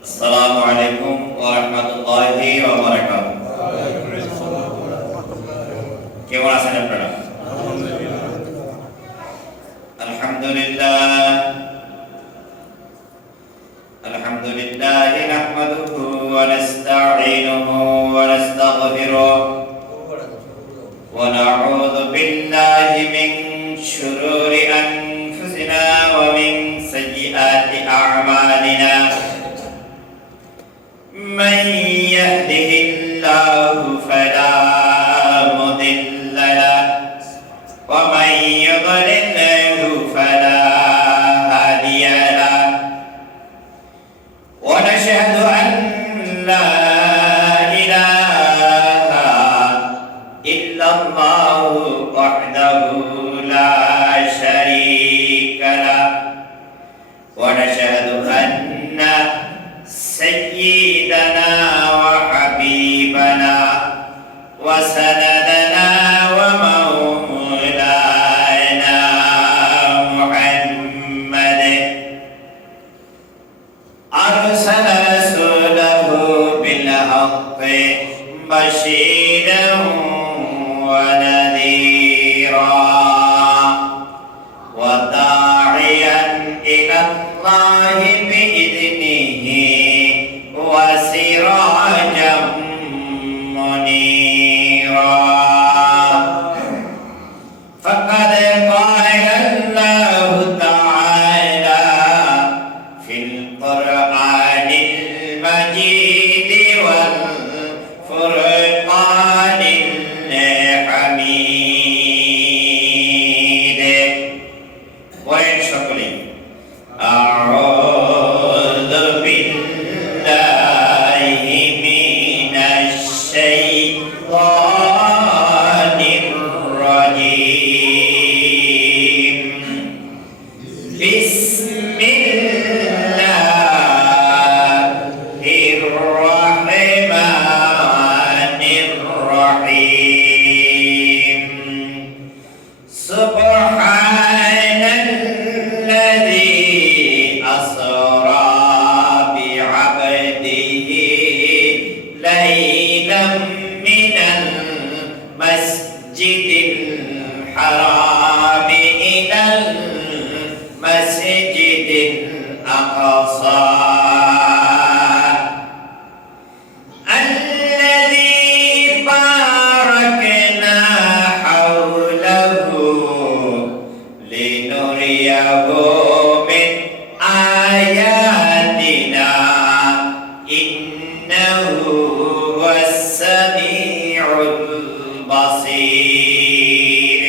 আসসালামু আলাইকুম ওয়া রাহমাতুল্লাহি ওয়া বারাকাতুহু। কেমন আছেন আপনারা? আলহামদুলিল্লাহ আলহামদুলিল্লাহ নাহমাদুহু ওয়া নাস্তাঈনুহু ওয়া নাস্তাগফিরুহ ওয়া নাউযু বিল্লাহি মিন শুরুরি আনফুসিনা ওয়া মিন সাইয়্যাতি আ'মালিনা। من يهده الله فلا مضل له ومن يضلل فلا هادي له ونشهد أن لا إله إلا الله وحده لا شريك له ونشهد أن سيدنا وحبيبنا وسندنا ومولانا محمد أرسل رسوله بالحق بشيرا ونذيرا وداعيا إلى الله بإذنه وسراجا منيرا. فقد قال الله تعالى في القرآن المجيد والفرقان الحميد ويشكر أعوذ بالله من الشيطان الرجيم. بسم الله الرحمن الرحيم. سبحان الذي أسرى بعبده ليلا من المسجد الحرام إلى المسجد الأقصى الذي باركنا حوله لنريه من آياتنا إنه هو السميع البصير.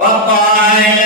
وقال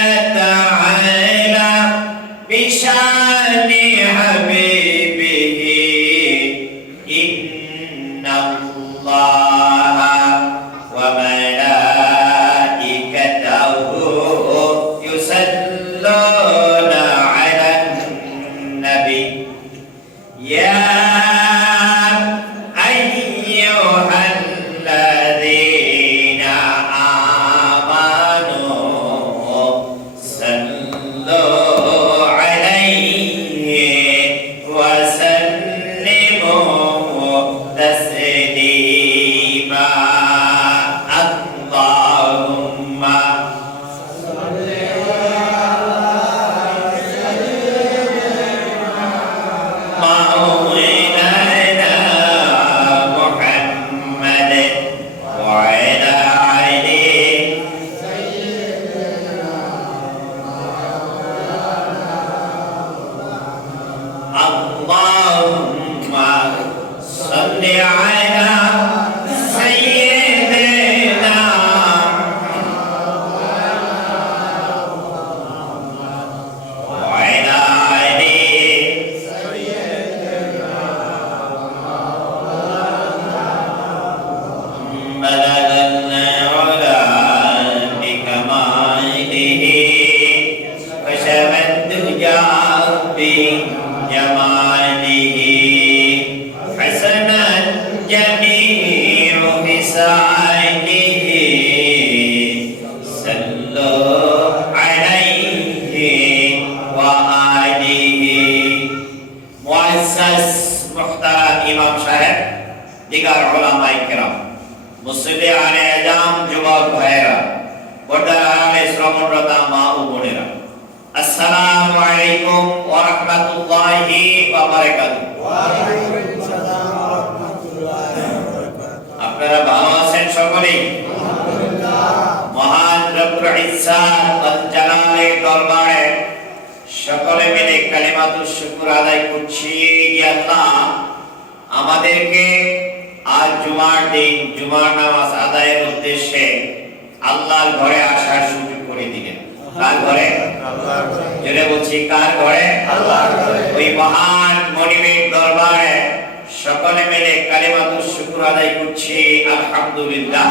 মুসলিম আলেজাম যুবক ভাইয়েরা, পর্দার আড়ালে শ্রমণরতা মা ও বোনেরা, আসসালামু আলাইকুম ওয়া রাহমাতুল্লাহি ওয়া বারাকাতুহু। আপনারা ভালো আছেন সকলেই? মহান রব্বুল ইজ্জাত ওয়াল জালালের দরবারে সকলে মিলে কালিমাতুশ শুকর আদায় করছি যে আল্লাহ আমাদেরকে আজ জুমার দিন জুমার নামাজ আদায়ের উদ্দেশ্যে আল্লাহর ঘরে আসার সুযোগ করে দিলেন। কার ঘরে? আল্লাহর ঘরে। জোরে বলছি, কার ঘরে? আল্লাহর ঘরে। ওই মহান মনিবের দরবারে সকলে মিলে কালিমাতুশ শুকর আদায় করছি আলহামদুলিল্লাহ।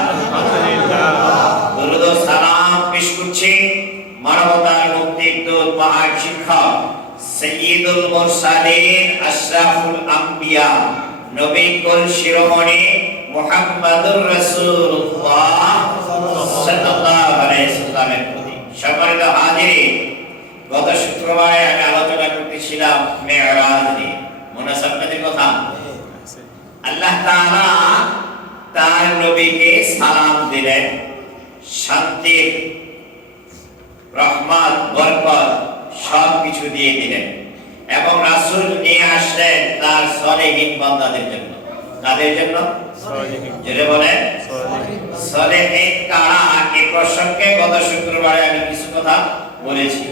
দরুদ ও সালাম পেশ করছি মানবতার মুক্তির দূত মহান শিক্ষক সাইয়্যিদুল মুরসালিন আশরাফুল আম্বিয়া নবী কুল শিরোমণি মুহাম্মাদুর রাসূলুল্লাহ সাল্লাল্লাহু আলাইহি ওয়াসাল্লামের প্রতি। সম্মানিত হাজিরিন, গত শুক্রবারে আমি আলোচনা করতেছিলাম মেরাজ নিয়ে। মনে আছে আপনাদের কথা? আল্লাহ তাআলা তার নবীকে সালাম দিলেন, শান্তির রহমত বরকত সব কিছু দিয়ে দিলেন এবং রাসূল নিয়ে আসলেন তার সলিহিন বান্দাদের জন্য। কাদের জন্য? যারা বলেন সলিহিন কারা, এই প্রসঙ্গে গত শুক্রবারে আমি কিছু কথা বলেছি।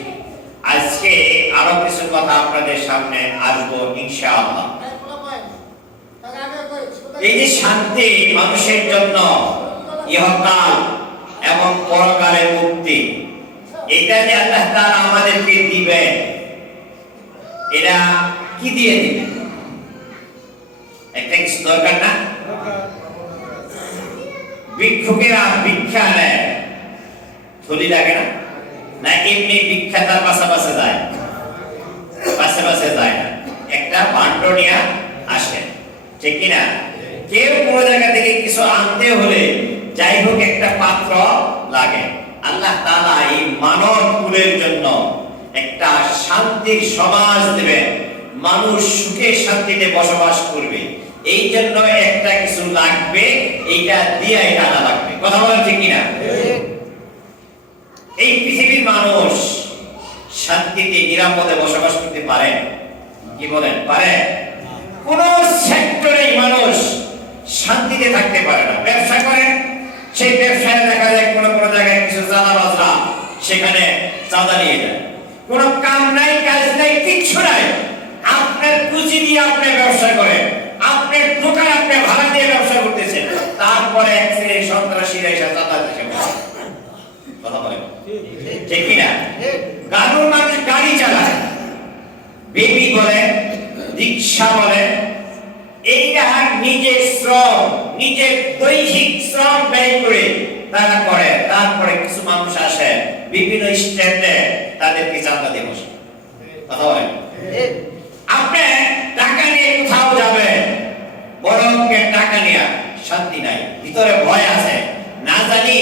আজকে আরো কিছু কথা আপনাদের সামনে আসবো ইনশাআল্লাহ। এই যে শান্তি মানুষের জন্য ইহকাল এবং পরকালের মুক্তি, এটা যে আল্লাহ তাআলা আমাদেরকে দিবেন, এটা কি দিয়ে দিবেন? একটা কিছু দরকার না? ভিক্ষুকেরা ভিক্ষা নেয়, থলি লাগে না? না এমনি ভিক্ষা তার পাশাপাশি যায়? পাশাপাশি যায় না, একটা ভাণ্ড নিয়ে আসে, ঠিক কি না? কেউ কোনো জায়গা থেকে কিছু আনতে হলে যাই হোক একটা পাত্র লাগে। আল্লাহ তাআলা এই মানব কুলের জন্য একটা শান্তির সমাজ দেবেন, মানুষ সুখে শান্তিতে বসবাস করবে। এই জন্য একটা কিছু লাগবে, এইটা দিয়ে এটা আনা লাগবে। কথা বলেন ঠিক কিনা? এই পৃথিবীর মানুষ শান্তিতে নিরাপদে বসবাস করতে পারে? কি বলেন, পারে? কোন সেক্টরে মানুষ শান্তিতে থাকতে পারে না। ব্যবসা করেন, সেই ব্যবসায় দেখা যায় কোন কোন জায়গায় কিছু চাঁদাবাজরা সেখানে চাঁদা নিয়ে যায়। কোন কাম নাই, কাজ নাই, কিচ্ছু নাই, আপনার পুঁজি দিয়ে আপনি ব্যবসা করেন, আপনার দোকান আপনি ভাড়া দিয়ে ব্যবসা করতেছেন, তারপরে এক শ্রেণীর সন্ত্রাসীরা এসে চাঁদা দিচ্ছে। কথা বলেন ঠিক কিনা? গাড়ুর মানুষ গাড়ি চালায়, বেবি বলে, রিক্সা বলে, এইটা নিজের শ্রম, নিজের দৈহিক শ্রম ব্যয় করে তারা করে। তারপরে কিছু মানুষ আসে বিভিন্ন স্ট্যান্ডে তাদেরকে চাঁদা দিয়ে বসে। কথা বলেন, আপনি টাকা নিয়ে কোথাও যাবেন, বরং টাকা নিয়ে শান্তি নাই, ভিতরে ভয় আছে, না জানি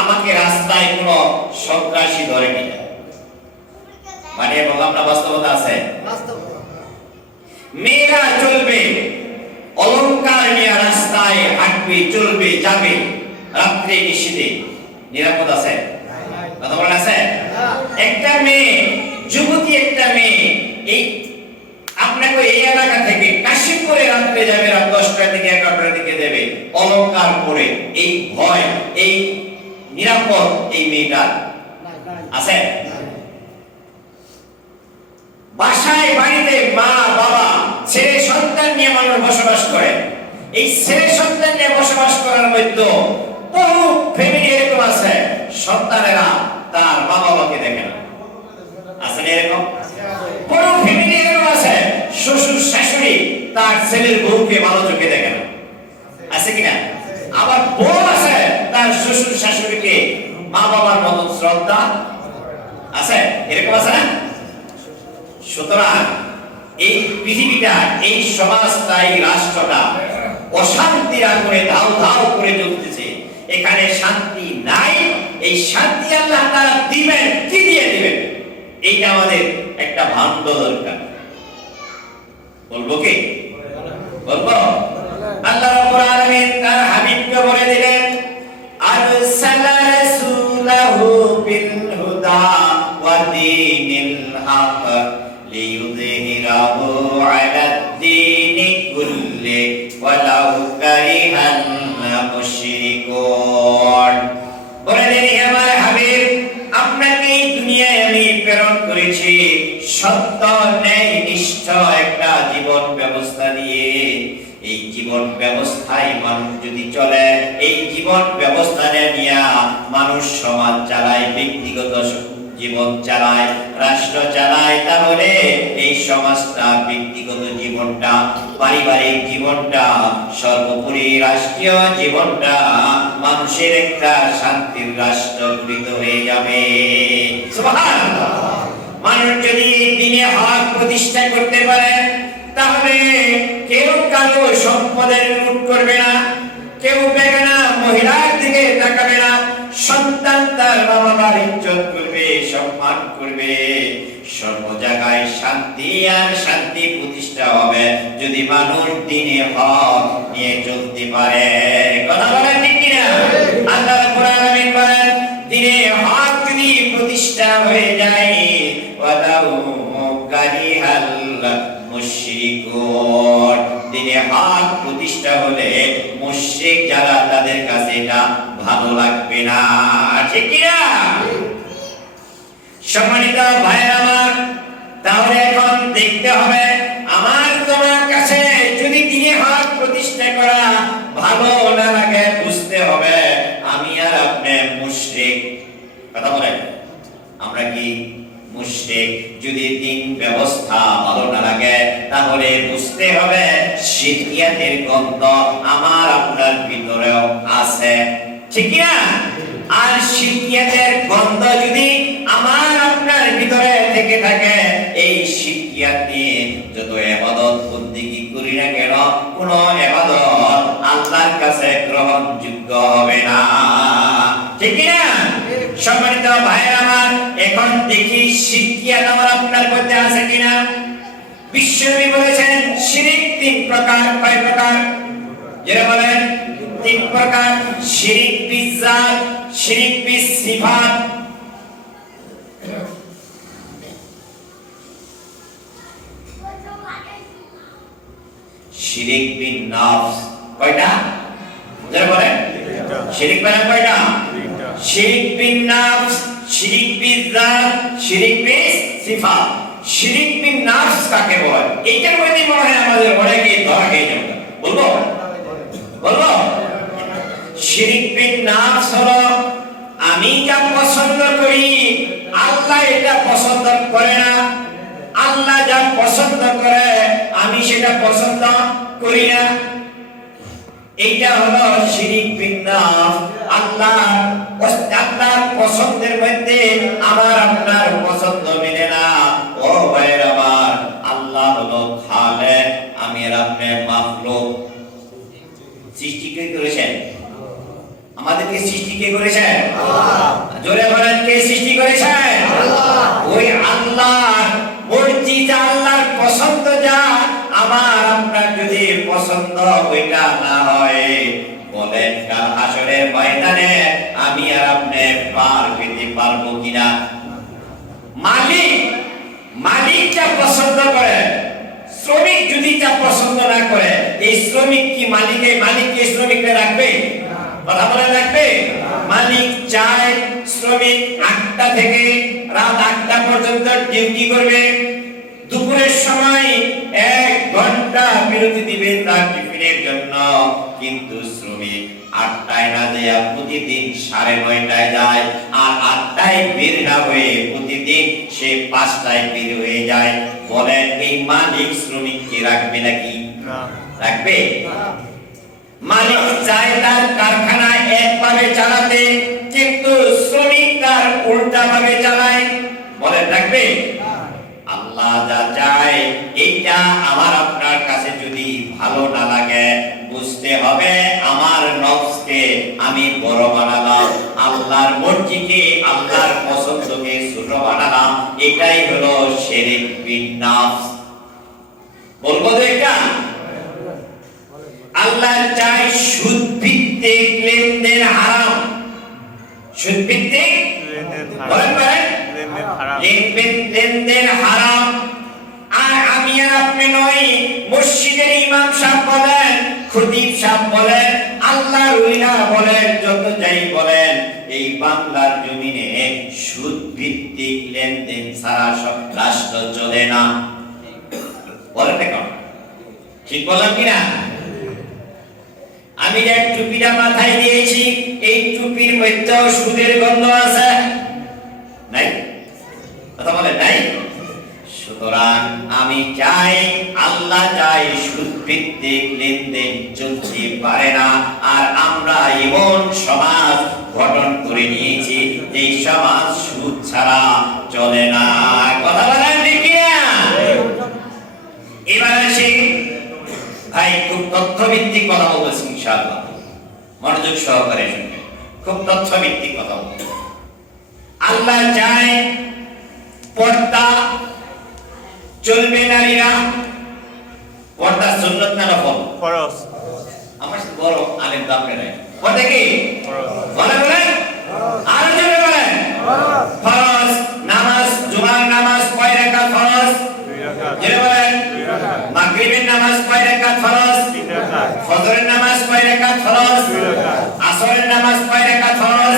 আমাকে রাস্তায় কোনো সন্ত্রাসী ধরে কিনা। মানে বললাম না, বাস্তবতা আছে। মেয়েরা চলবে অলংকার নিয়ে, রাস্তায় হাঁটবে, চলবে, যাবে, রাত্রে নিশীথে, নিরাপদ আছে? কথা বলেন আছে? একটা মেয়ে, যুবতী একটা মেয়ে এই আপনাকে এই এলাকা থেকে কাশিমপুরে রাত্রে যাবে, রাত 10টার দিকে 11টার দিকে যাবে, অলংকার পরে, এই ভয়, এই নিরাপদ এই মেয়েটা আছে? বাসায় বাড়িতে মা বাবা ছেলে সন্তান নিয়ে মানুষ বসবাস করে। এই ছেলে সন্তান নিয়ে বসবাস করার মধ্যে বহু ফ্যামিলি এরকম আছে, সন্তানেরা তার মা বাবাকে দেখে না। আছে না এরকম? বহু ফ্যামিলি এরকম আছে, শ্বশুর শাশুড়ি তার ছেলের বউকে ভালো চোখে দেখে না। আছে কিনা? আবার বউ আছে তার শ্বশুর শাশুড়িকে মা বাবার মতো শ্রদ্ধা আছে, এরকম আছে না? সুতরাং এই পৃথিবীটা, এই সমাজটা, এই রাষ্ট্রটা অশান্তির আগুনে ধাউ ধাউ করে জ্বলতেছে। এখানে শান্তি নাই। এই শান্তি আল্লাহ তাআলা দিবেন, কি দিয়ে দিবেন? এইটা আমাদের একটা ভাণ্ড দরকার। বলবো কি? বলবো? আল্লাহ রাব্বুল আলামিন তার হাবিবকে বলে দিলেন সত্য ন্যায় নিষ্ঠ একটা জীবন ব্যবস্থা নিয়ে, এই জীবন ব্যবস্থায় মানুষ যদি চলে, এই জীবন ব্যবস্থা নিয়ে মানুষ সমাজ চালায়, ব্যক্তিগত জীবন চালায়, রাষ্ট্র চালায়, তাহলে এই সমাজটা, ব্যক্তিগত জীবনটা, পারিবারিক জীবনটা, সর্বোপরি রাষ্ট্রীয় জীবনটা মানুষের একটা শান্তির রাষ্ট্র গঠিত হয়ে যাবে। সুবহানাল্লাহ। মানুষ যদি দিনে হক প্রতিষ্ঠা করতে পারে, তাহলে কেউ কারো সম্পদের লুট করবে না, কেউ বেগানা মহিলার দিকে তাকাবে না, সন্তান তার বাবা মার ইজ্জত করবে, সম্মান করবে। সর্ব জায়গায় শান্তি আর শান্তি প্রতিষ্ঠা হবে যদি মানুষ দিনে হক নিয়ে চলতে পারে। কথা বলেন ঠিক কিনা? আল্লাহ রাব্বুল আলামিন বলেন, দিনে হক যদি প্রতিষ্ঠা হয়ে যায়, ওয়ালাউ কারিহাল মুশরিকুন, দিনে হক প্রতিষ্ঠা হলে মুশরিক যারা, তাদের কাছে এটা ভালো লাগবে না। ঠিক কি না? সম্মানিত ভাইরা আমার, তাহলে এখন দেখতে হবে, আমার তোমার কাছে যদি দিনে হক প্রতিষ্ঠা করা ভালো না লাগে, বুঝতে হবে আমি আর আপনি মুশরিক। কথা বলেন, আমরা কি মুশরিক? যদি দিন ব্যবস্থা ভালো না লাগে, তাহলে বুঝতে হবে শিরকিয়াতের গন্ধ আমার আপনার ভিতরেও আছে। ঠিক কি না? আর শিরকিয়াতের গন্ধ যদি আমার আপনার ভিতরে থেকে থাকে, এই শিরকিয়াত নিয়ে যত ইবাদত বন্দেগী করি না কেন, কোন ইবাদত আল্লাহর কাছে গ্রহণযোগ্য হবে না। ঠিক কি না? সম্মানিত ভাইরা আমার, এখন দেখি শিরকিয়াত আমার আপনার মধ্যে আছে কিনা। বিশ্বনবী বলেছেন শিরক 3 প্রকার। কয় প্রকার? যারা বলেন 3 প্রকার। শিরক বিজাত, শিরক বিসিফাত, শিরক বিন নফস। কয়টা? যারা বলেন শিরক মানে কয়টা? শিরক বিন নফস, শিরক বিজাত, শিরক বিসিফাত। শিরক বিন নফস কাকে বলে? এইটার মধ্যে মনে হয় আমাদের অনেকে ধরা খেয়ে যাবে। বলবো বলবো শিরক বিন নফস হলো আমি যা পছন্দ করি আল্লাহ এটা পছন্দ করে না, আল্লাহ যা পছন্দ করে আমি সেটা পছন্দ করি না। এইটা হলো শিরক বিন নফস। আল্লাহর পছন্দের মধ্যে আমার আপনার পছন্দ মেলে না। ও ভাইরা আমার, আল্লাহ হলো খালেক, আমি আর আপনি মাখলুক। সৃষ্টি কে করেছেন? আমাদেরকে সৃষ্টি কে করেছেন? আল্লাহ। জোরে বলেন, কে সৃষ্টি করেছেন? আল্লাহ। ওই আল্লাহর মর্জি যা, আল্লাহর পছন্দ যা, আমার আপনার যদি পছন্দ ওইটা না হয়, বলেন কাল হাসরের ময়দানে আমি আর আপনি পার পেতে পারবো কিনা? মালিক যা পছন্দ করে, শ্রমিক যদি যা পছন্দ না করে, এই শ্রমিক কি মালিককে শ্রমিককে রাখবে? কথা বলে রাখবে? মালিক চায় শ্রমিক 8টা থেকে রাত 8টা পর্যন্ত ডিউটি করবে, দুপুরের সময় 1 ঘন্টা বিরতি দিবে তার টিফিনের জন্য। কিন্তু শ্রমিক 8টায় না যায়, প্রতিদিন 9:30টায় যায়, আর 8টায় বের না হয়ে প্রতিদিন সে 5টায় বের হয়ে যায়। বলেন এই মালিক শ্রমিককে রাখবে নাকি? না, রাখবে? মালিক চায় তার কারখানা একভাবে চালাতে, কিন্তু শ্রমিক তার উল্টা ভাবে চালায়। বলেন রাখবে? আল্লাহ যা চায় এইটা আমার আপনার কাছে যদি ভালো না লাগে, বুঝতে হবে আমার নফসকে আমি বড় বানালাম, আল্লাহর মর্জিকে, আল্লাহর পছন্দকে ছোট বানালাম। এটাই হলো শিরক বিন নফস। বলবো তো এটা? আল্লাহ চায় সুদ ভিত্তিক লেনদেন হারাম। সুদ ভিত্তিক লেনদেন হারাম। আর আমি আর আপনি নই, মসজিদের ইমাম সাহেব বলেন, খতিব সাহেব বলেন, আল্লাহর ওলিরা বলেন, যত যাই বলেন, এই বাংলার জমিনে সুদ ভিত্তিক লেনদেন ছাড়া সব রাষ্ট্র চলে না। বলেন না কেন? ঠিক বললাম কিনা? আমি যে টুপিটা মাথায় দিয়েছি, এই টুপির মধ্যেও সুদের গন্ধ আছে নাই? কথা বলে নাই? সুতরাং আমি চাই, আল্লাহ চাই সুদ ভিত্তিক লেনদেন চলতে পারে না। আর আমরা এমন সমাজ গঠন করে নিয়েছি যে সমাজ সুদ ছাড়া চলে না। কথা বলেন ঠিক কিনা? এবার আসি ভাই, খুব তথ্যভিত্তিক কথা বলছি ইনশাআল্লাহ, মনোযোগ সহকারে শুনবেন। খুব তথ্যভিত্তিক কথা বলছি। আল্লাহ চায় পর্দা চলবে, নারীরা পর্দা সুন্নাত না নফল? ফরজ। আমার সাথে বড় আলেম তো আপনারা পর্দা কি বলেন? বলেন আর জোরে বলেন। ফরজ নামাজ, জুমার নামাজ কয় রাকাত ফরজ? 2 রাকাত। জোরে বলেন। মাগরিবের নামাজ কয় রাকাত ফরজ? 3 রাকাত। ফজরের নামাজ কয় রাকাত ফরজ? 2 রাকাত। আসরের নামাজ কয় রাকাত ফরজ?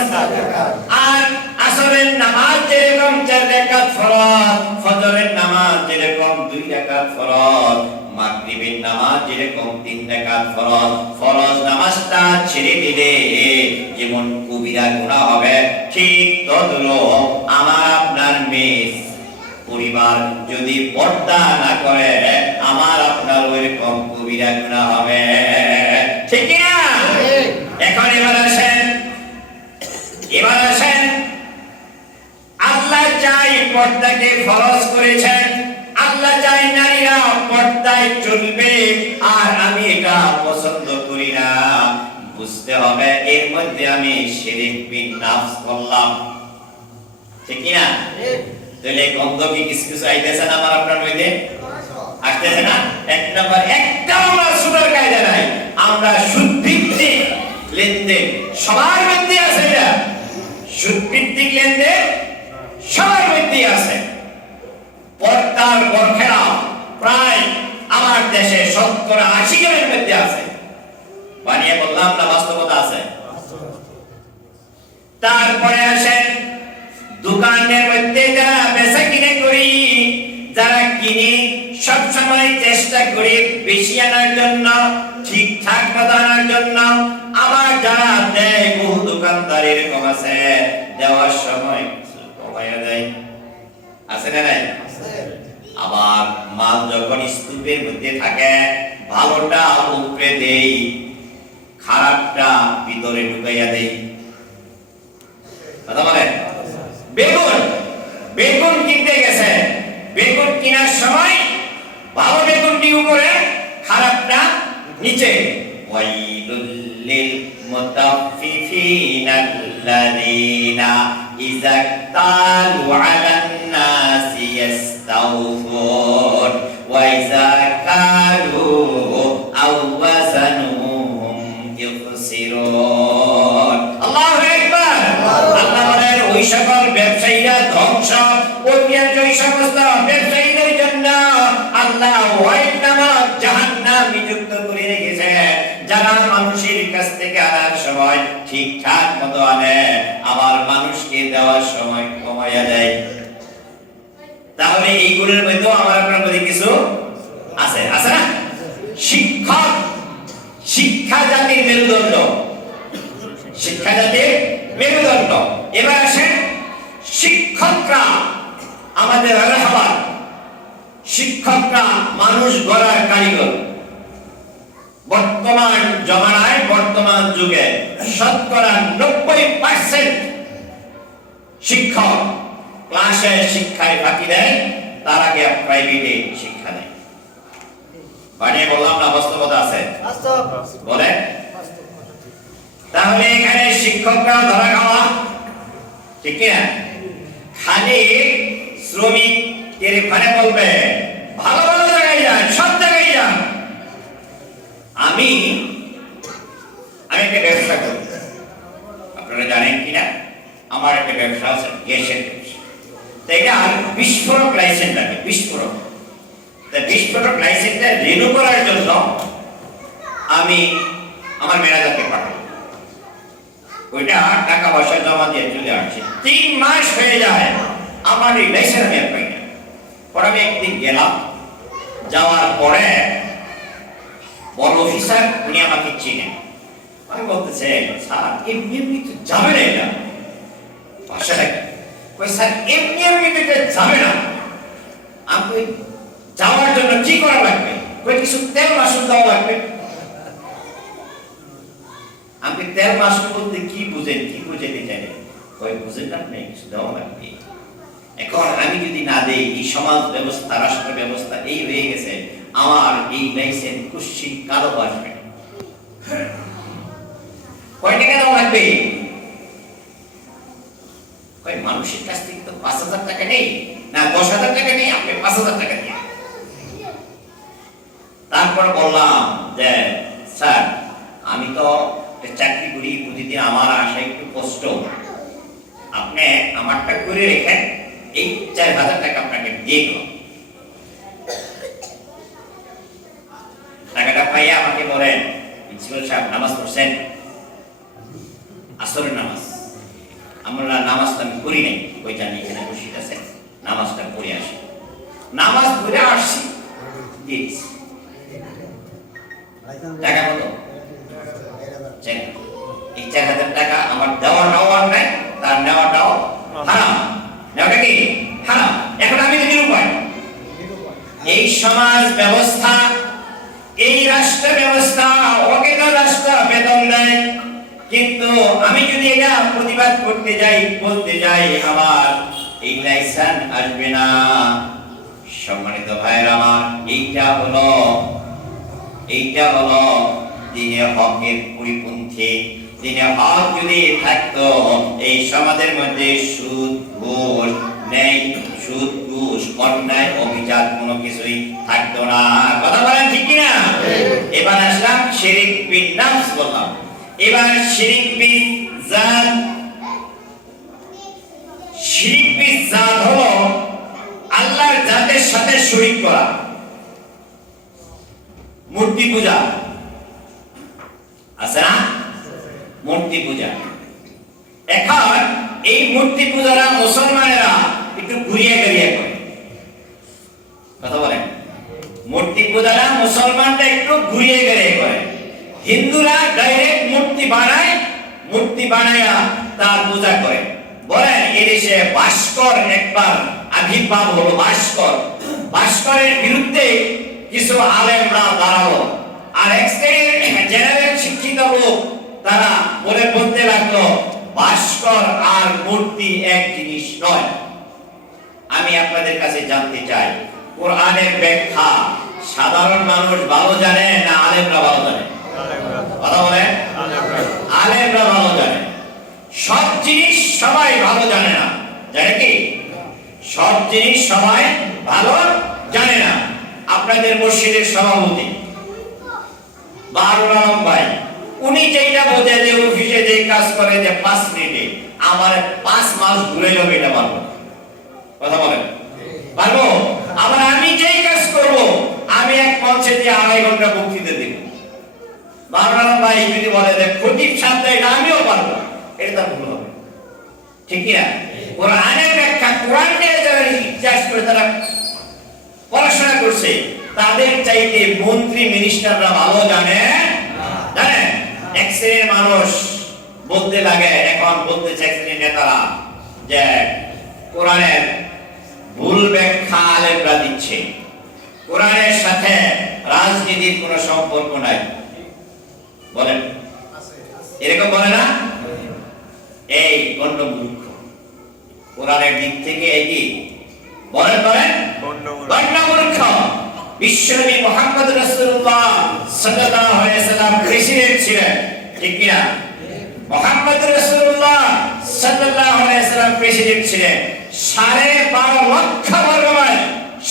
আর আসরের নামাজ যেরকম 4 রাকাত ফরজ, ফজরের নামাজ যেরকম 2 রাকাত ফরজ, মাগরিবের নামাজ যেরকম 3 রাকাত ফরজ। ফরজ নামাজটা ছেড়ে দিলে যেমন কবিরা গুনাহ হবে, ঠিক তদ্রূপ আমার আপনার মেয়ে পরিবার যদি পর্দা না করে, আমার আপনার ওইরকম কবিরা গুনাহ হবে। ঠিক কি না? এখন এবার আসেন, আল্লাহ চাই পর্দাকে ফরজ করেছেন, আল্লাহ চাই নারীরা পর্দায় চলবে, আর আমি এটা পছন্দ করি না। বুঝতে হবে এর মধ্যে আমি শিরক বিন নাফস করলাম। ঠিক কি না? তাহলে গন্ধ কি কিছু কিছু আইতেছে না আমার আপনার মধ্যে? আসতেছে না? এক নাম্বার, একটা আমরা সুদের কায়দা নাই, আমরা সুদ ভিত্তিক লেনদেন সবার মধ্যে আছে। এটা সুদ ভিত্তিক লেনদেন সবার মধ্যে আছে। পর্দার বরখেরা প্রায় আমার দেশে 70-80 জনের মধ্যে আছে। বানিয়ে বললাম না, বাস্তবতা আছে। তারপরে আসেন দোকানের মধ্যে যারা বেচা কিনে করি, যারা কিনি সব সময় চেষ্টা করি বেশি আনার জন্য, ঠিকঠাক মতো আনার জন্য। আবার যারা দেয়, বহু দোকানদার এরকম আছে, দেওয়ার সময় কমাইয়া দেয়, আছে না নাই? আবার মাল যখন স্তূপের মধ্যে থাকে, ভালোটা উপরে দেই, খারাপটা ভিতরে ঢুকাইয়া দেই। কথা বলেন। বেগুন কিনতে গেছে, বেগুন কেনার সময় ভালো বেগুনটি উপরে, খারাপটা নিচে। ওয়াইলুল লিল মুতাফফিফিনা আল্লাযীনা ইযা তালু আলান নাসি ইস্তাওফুন ওয়া ইযা কালু আও ওয়াজানুহুম ইখসিরুন। আল্লাহু আকবার। আল্লাহ বলেন ওই সকল ব্যবসায়ীরা ধ্বংস, ওই সমস্ত ব্যবসায়ীদের জন্য আল্লাহ হোয়াইট নামক জাহান্নাম নিযুক্ত করে রেখেছে, যারা মানুষের কাছ থেকে আনার সময় ঠিকঠাক মতো আনে, আবার মানুষকে দেওয়ার সময় কমাইয়া দেয়। তাহলে এইগুলোর মধ্যেও আমার আপনার মধ্যে কিছু আছে, আছে না? শিক্ষা জাতির মেরুদণ্ড, শিক্ষা জাতির মেরুদণ্ড। এবার আসেন শিক্ষকরা, আমাদের আল্লাহ, শিক্ষকরা মানুষ গড়ার কারিগর। বর্তমান জমানায়, বর্তমান যুগে 90% শিক্ষক ক্লাসে শিক্ষায় ফাঁকি দেয়, তার আগে প্রাইভেটে শিক্ষা দেয়। বানিয়ে বললাম না, বাস্তবতা আছে? বলে তাহলে এখানে শিক্ষকরা ধরা খাওয়া, ঠিক না? খালি শ্রমিক এর ঘরে বলবে ভালো ভালো জায়গায় যান, সব জায়গায় যান। আমি একটা ব্যবসা করি, আপনারা জানেন কিনা, আমার একটা ব্যবসা আছে, গ্যাসের ব্যবসা। তো এটা বিস্ফোরক লাইসেন্স লাগে, বিস্ফোরক। তা বিস্ফোরক লাইসেন্সটা রিনিউ করার জন্য আমি আমার ম্যানেজারকে পাঠাই। ওইটা টাকা পয়সা জমা দিয়ে চলে আসছে। 3 মাস হয়ে যায়, আমার এই লাইসেন্স আমি আর পাই না। পরে আমি একদিন গেলাম, যাওয়ার পরে বড় অফিসার উনি আমাকে চিনেন। আমি বলতেছে, স্যার এমনি এমনি তো যাবে না, এটা বাসাটা কই স্যার এমনি এমনি তো এটা যাবে না। আমি যাওয়ার জন্য কি করা লাগবে? কই কিছু তেল মাসুল দেওয়া লাগবে। আমি তেল মাসুল বলতে কি বুঝেন, কি বুঝাইতে চাই? কই বুঝেন না, কিছু দেওয়া লাগবে। এখন আমি যদি না দেই, এই সমাজ ব্যবস্থা, রাষ্ট্র ব্যবস্থা এই হয়ে গেছে, আমার এই লাইসেন্স কুশ্চিত কালো আসবে। কয় টাকা দেওয়া লাগবে? কয় মানুষের কাছ থেকে তো 5,000 টাকা নেই, না 10,000 টাকা নেই, আপনি 5,000 টাকা দিয়ে। তারপর বললাম যে স্যার আমি তো চাকরি করি, প্রতিদিন আমার আসা একটু কষ্ট, আপনি আমারটা করে রেখেন, এই 4,000 টাকা আপনাকে দিয়ে দিলাম। টাকাটা পাইয়া আমাকে বলেন, প্রিন্সিপাল সাহেব নামাজ পড়ছেন? আসরের নামাজ। আমরা নামাজটা আমি করি নাই, ওই জানি এখানে মসজিদ আছে, নামাজটা পড়ে আসি। নামাজ পড়ে আসছি, দিয়েছি। টাকা কত? এই 4,000 টাকা আমার দেওয়াটাও আর নাই, তার নেওয়াটাও হারাম। নেওয়াটা কি হারাম। এখন আমি তো নিরুপায়। এই সমাজ ব্যবস্থা, এই রাষ্ট্র ব্যবস্থা, ওকে তো রাষ্ট্র বেতন দেয়, কিন্তু আমি যদি এটা প্রতিবাদ করতে যাই, বলতে যাই, আমার এই লাইসেন্স আসবে না। সম্মানিত ভাইয়েরা আমার, এইটা হলো দিনে হকের পরিপন্থী। দিনে হক যদি থাকতো, এই সমাজের মধ্যে সুদ, ঘুষ, ন্যায়, সুদ, ঘুষ, অন্যায়, অবিচার কোনো কিছুই থাকতো না। কথা বলেন ঠিক কিনা? এবার আসলাম শিরক বিন নাফস বললাম। এবার শিরক বিন জাত। শিরক বিন জাত হলো আল্লাহর জাতের সাথে শরীক করা। মূর্তি পূজা আছে না? মূর্তি পূজা। এখন এই মূর্তি পূজারা মুসলমানেরা একটু ঘুরিয়ে ঘুরিয়ে করে। কথা বলেন, মূর্তি পূজারা মুসলমানরা একটু ঘুরিয়ে ঘুরিয়ে করে। হিন্দুরা ডাইরেক্ট মূর্তি বানায়, মূর্তি বানায়া তার পূজা করে। বলেন এদেশে ভাস্কর একবার আবির্ভাব হলো। ভাস্করের বিরুদ্ধে কিছু আলেমরা দাঁড়ালো, আর এক শ্রেণীর জেনারেল শিক্ষিত লোক তারা বলতে লাগলো ভাস্কর আর মূর্তি এক জিনিস নয়। আমি আপনাদের কাছে জানতে চাই, কোরআনের ব্যাখ্যা সাধারণ মানুষ ভালো জানে না আলেমরা ভালো জানে? কথা বলেন, আলেমরা ভালো জানে। সব জিনিস সবাই ভালো জানে না, জানে কি? সব জিনিস সবাই ভালো জানে না। আপনাদের মসজিদের সভাপতি বাহারুল আলম ভাই, উনি যেটা বোঝে যে অফিসে যে কাজ করে যে 5 মিনিটে, আমার 5 মাস ঘুরে যাবে, এটা পারবো? কথা বলেন, পারবো? আবার আমি যেই কাজ করব, আমি এক মঞ্চে দিয়ে 2.5 ঘন্টা বক্তৃতা দেব। বাহারুল আলম ভাই যদি বলে যে খতিব সাহেব এটা আমিও পারবো, এটা তার ভুল হবে। ঠিক না? কোরআনের ব্যাখ্যা, কোরআন নিয়ে যারা ইতিহাস করে তারা পড়াশোনা করছে, তাদের চাইতে মন্ত্রী মিনিস্টাররা ভালো জানে। জানেন, এক শ্রেণীর মানুষ বলতে লাগে, এখন বলতেছে এক শ্রেণীর নেতারা যে কোরআনের ভুল ব্যাখ্যা আলেমরা দিচ্ছে, কোরআনের সাথে রাজনীতির কোনো সম্পর্ক নাই। বলেন, এরকম বলে না? এই গণ্ড মূর্খ। কোরআনের দিক থেকে এই কি বলেন? গণ্ড মূর্খ। বিশ্বনবী মুহাম্মদ রাসূলুল্লাহ সাল্লাল্লাহু আলাইহি ওয়াসাল্লাম প্রেসিডেন্ট ছিলেন, ঠিক কি না? মুহাম্মদ রাসূলুল্লাহ সাল্লাল্লাহু আলাইহি ওয়াসাল্লাম প্রেসিডেন্ট ছিলেন, 12.5 লক্ষ বর্গ মাইল